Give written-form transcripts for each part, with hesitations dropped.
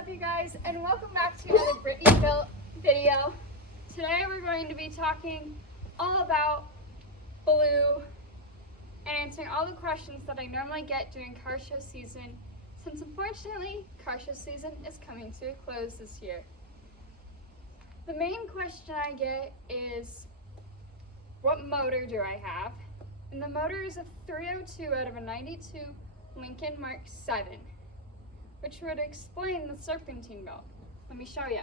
up, you guys, and welcome back to another Brittany Built video. Today we're going to be talking all about blue and answering all the questions that I normally get during car show season, since unfortunately car show season is coming to a close this year. The main question I get is, what motor do I have? And the motor is a 302 out of a 92 Lincoln Mark 7, which would explain the serpentine belt. Let me show you.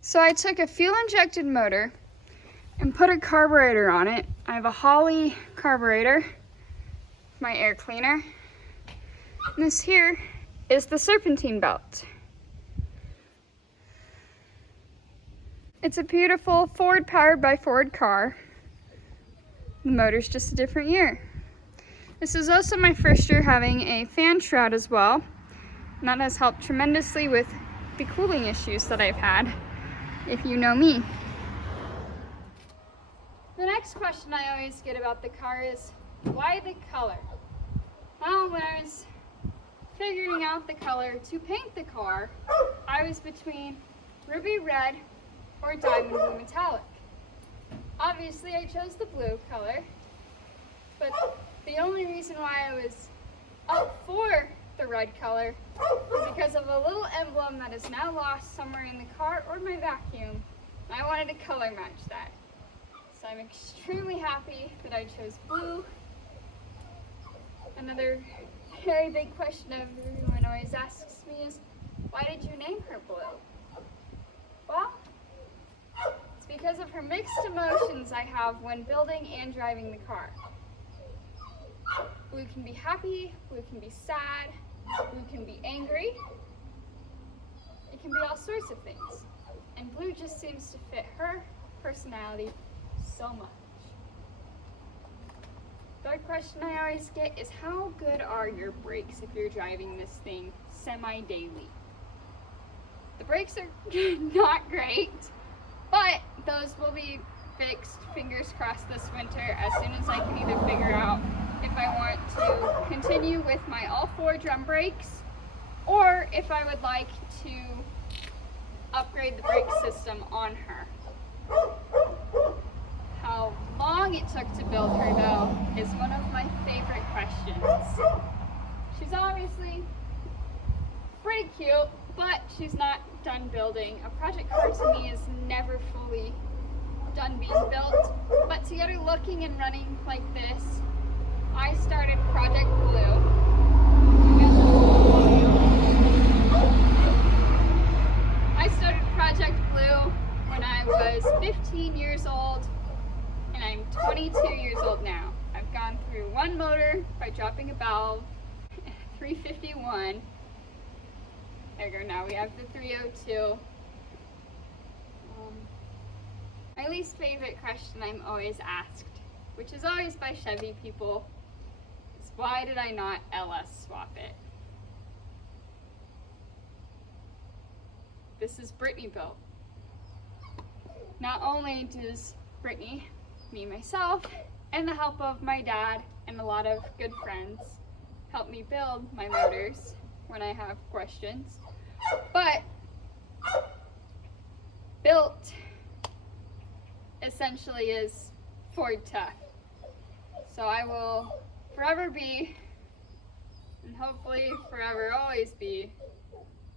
So I took a fuel-injected motor and put a carburetor on it. I have a Holley carburetor, my air cleaner. And this here is the serpentine belt. It's a beautiful Ford powered by Ford car. The motor's just a different year. This is also my first year having a fan shroud as well, and that has helped tremendously with the cooling issues that I've had, if you know me. The next question I always get about the car is, why the color? Well, when I was figuring out the color to paint the car, I was between ruby red or diamond blue metallic. Obviously, I chose the blue color, but the only reason why I was up for the red color is because of a little emblem that is now lost somewhere in the car or my vacuum. I wanted to color match that. So I'm extremely happy that I chose blue. Another very big question everyone always asks me is, why did you name her blue? Well, because of her mixed emotions I have when building and driving the car. Blue can be happy, blue can be sad, blue can be angry. It can be all sorts of things. And blue just seems to fit her personality so much. Third question I always get is, how good are your brakes if you're driving this thing semi-daily? The brakes are not great, but those will be fixed, fingers crossed, this winter as soon as I can either figure out if I want to continue with my all-four drum brakes or if I would like to upgrade the brake system on her. How long it took to build her, though, is one of my favorite questions. She's obviously pretty cute, but she's not done building. A project car to me is never fully done being built, but to get her looking and running like this, I started Project Blue. I started Project Blue when I was 15 years old, and I'm 22 years old now. I've gone through one motor by dropping a valve, 351. There we go, now we have the 302. My least favorite question I'm always asked, which is always by Chevy people, is why did I not LS swap it? This is Brittany Built. Not only does Brittany, me, myself, and the help of my dad and a lot of good friends help me build my motors when I have questions, but Built essentially is Ford tough. So I will forever be, and hopefully forever always be,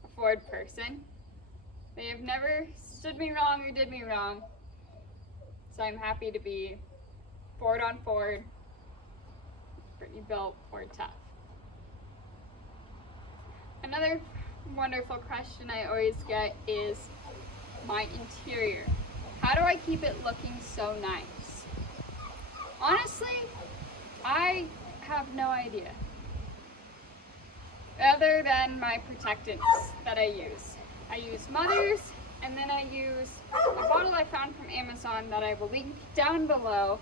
a Ford person. They have never stood me wrong or did me wrong. So I'm happy to be Ford on Ford, Brittany Built, Ford tough. Another wonderful question I always get is my interior. How do I keep it looking so nice? Honestly, I have no idea. Other than my protectants that I use. I use Mother's, and then I use a bottle I found from Amazon that I will link down below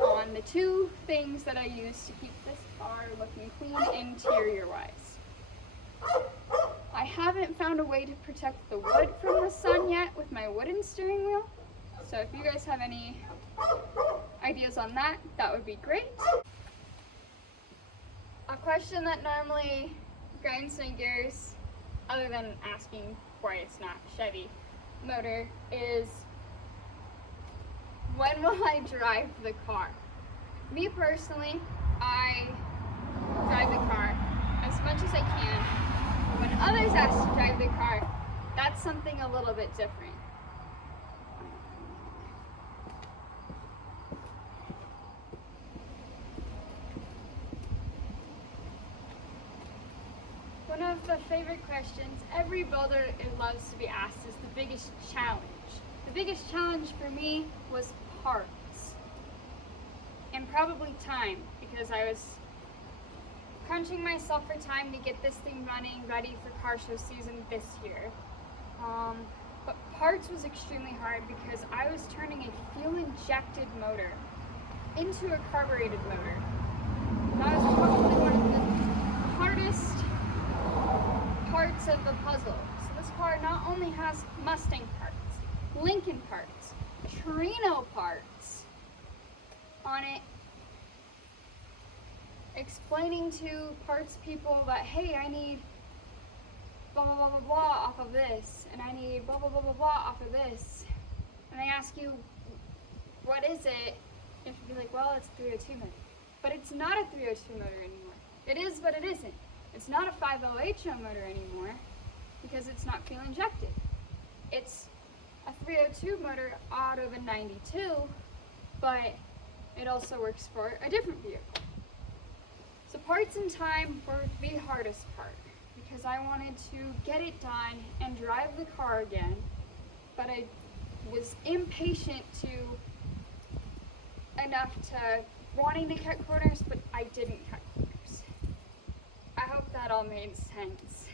on the two things that I use to keep this car looking clean interior-wise. I haven't found a way to protect the wood from the sun yet with my wooden steering wheel. So if you guys have any ideas on that, that would be great. A question that normally grinds my gears, other than asking why it's not Chevy motor, is when will I drive the car? Me personally, I drive the car as much as I can. When others ask to drive the car, that's something a little bit different. One of the favorite questions every builder loves to be asked is the biggest challenge. The biggest challenge for me was parts. And probably time, because I was crunching myself for time to get this thing running, ready for car show season this year. But parts was extremely hard because I was turning a fuel-injected motor into a carbureted motor. That was probably one of the hardest parts of the puzzle. So this car not only has Mustang parts, Lincoln parts, Torino parts on it, explaining to parts people that, hey, I need blah blah blah blah blah off of this, and I need blah blah blah blah blah off of this, and they ask you, what is it? You have to be like, well, it's a 302 motor. But it's not a 302 motor anymore. It is, but it isn't. It's not a 50HO motor anymore because it's not fuel injected. It's a 302 motor out of a 92, but it also works for a different vehicle. So parts and time were the hardest part because I wanted to get it done and drive the car again, but I was impatient enough to wanting to cut corners, but I didn't cut corners. I hope that all made sense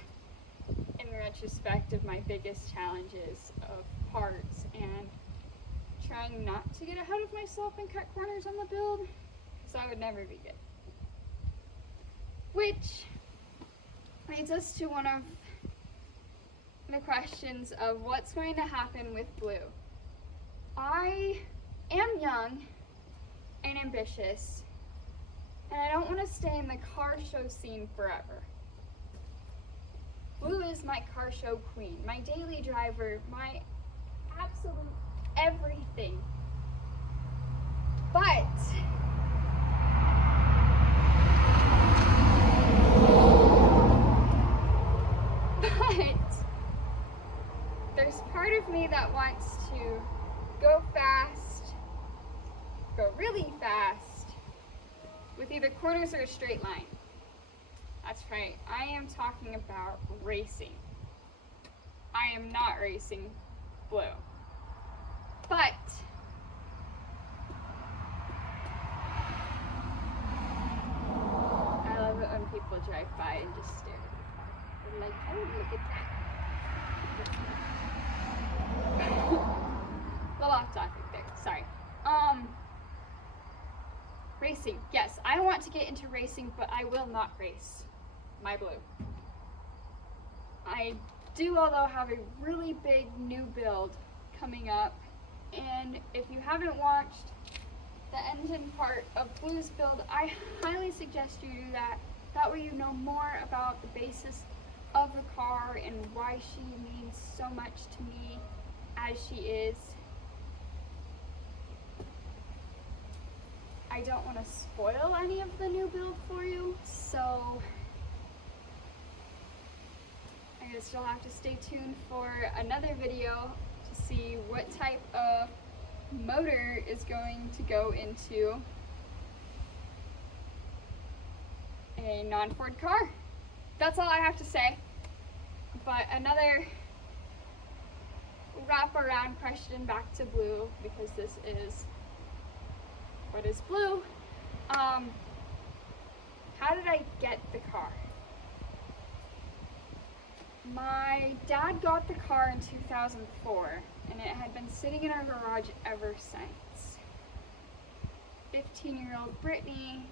in retrospect of my biggest challenges of parts and trying not to get ahead of myself and cut corners on the build, because I would never be good. Which leads us to one of the questions of what's going to happen with Blue. I am young and ambitious, and I don't want to stay in the car show scene forever. Blue is my car show queen, my daily driver, my absolute everything. But there's part of me that wants to go fast, go really fast, with either corners or a straight line. That's right, I am talking about racing. I am not racing Blue. But I love it when people drive by and just stare at the car. They're like, oh, look at that. A little off topic there, sorry. Racing, yes, I want to get into racing, but I will not race my Blue. I do, although, have a really big new build coming up, and if you haven't watched the engine part of Blue's build, I highly suggest you do that. That way you know more about the basis of the car and why she means so much to me as she is. I don't want to spoil any of the new build for you, so I guess you'll have to stay tuned for another video to see what type of motor is going to go into a non-Ford car. That's all I have to say. But another wrap-around question back to Blue, because this is what is Blue. How did I get the car? My dad got the car in 2004, and it had been sitting in our garage ever since. 15-year-old Brittany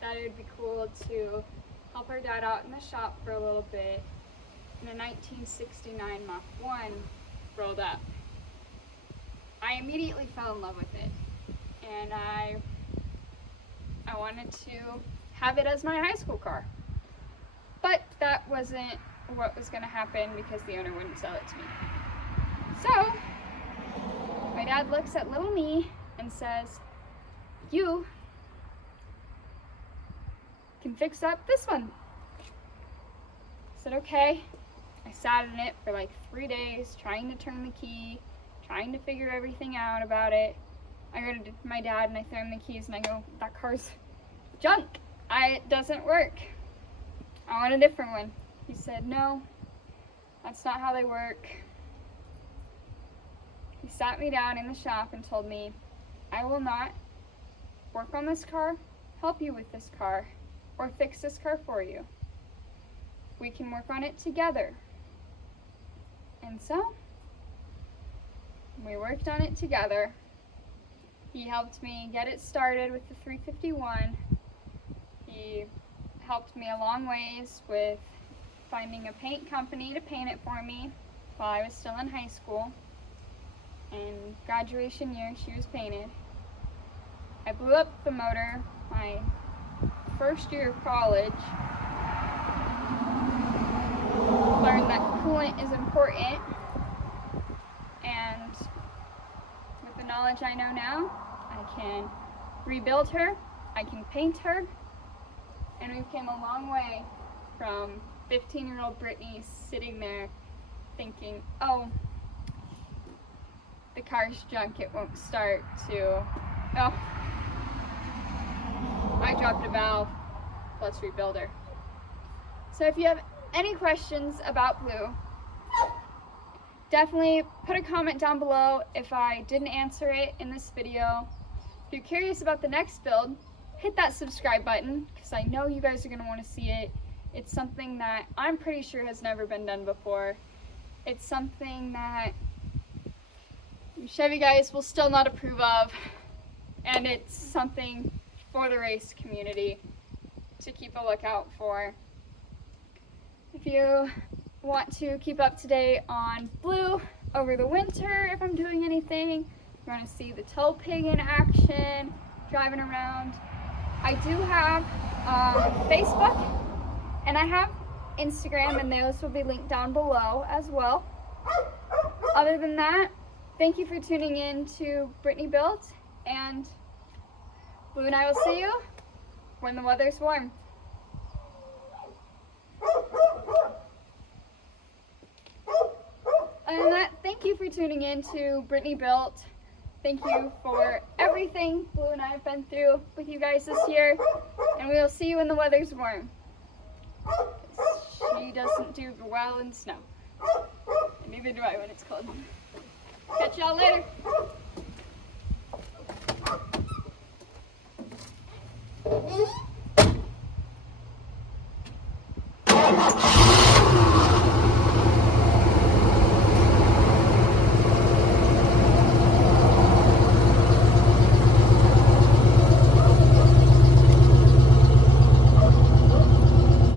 thought it would be cool to help her dad out in the shop for a little bit, and a 1969 Mach 1 rolled up. I immediately fell in love with it, and I wanted to have it as my high school car. But that wasn't what was going to happen because the owner wouldn't sell it to me. So my dad looks at little me and says, "You can fix up this one." I said, "Okay." I sat in it for like 3 days trying to turn the key, trying to figure everything out about it. I go to my dad and I throw him the keys and I go, "That car's junk. It doesn't work. I want a different one." He said, "No, that's not how they work." He sat me down in the shop and told me, "I will not work on this car, help you with this car, or fix this car for you. We can work on it together." And so, we worked on it together. He helped me get it started with the 351. He helped me a long ways with finding a paint company to paint it for me while I was still in high school. And graduation year, she was painted. I blew up the motor my first year of college. Learned that coolant is important, and with the knowledge I know now, I can rebuild her, I can paint her, and we've came a long way from 15-year-old Brittany sitting there thinking, "Oh, the car's junk, it won't start," to, "Oh, I dropped a valve, let's rebuild her." So if you have any questions about Blue, definitely put a comment down below if I didn't answer it in this video. If you're curious about the next build, hit that subscribe button because I know you guys are going to want to see it. It's something that I'm pretty sure has never been done before. It's something that Chevy guys will still not approve of, and it's something for the race community to keep a lookout for. If you want to keep up to date on Blue over the winter, if I'm doing anything, you want to see the tow pig in action, driving around, I do have Facebook and I have Instagram, and those will be linked down below as well. Other than that, thank you for tuning in to Brittany Built, and Blue and I will see you when the weather's warm. Other than that, thank you for tuning in to Brittany Built. Thank you for everything Blue and I have been through with you guys this year, and we will see you when the weather's warm. She doesn't do well in snow, and neither do I when it's cold. Catch y'all later.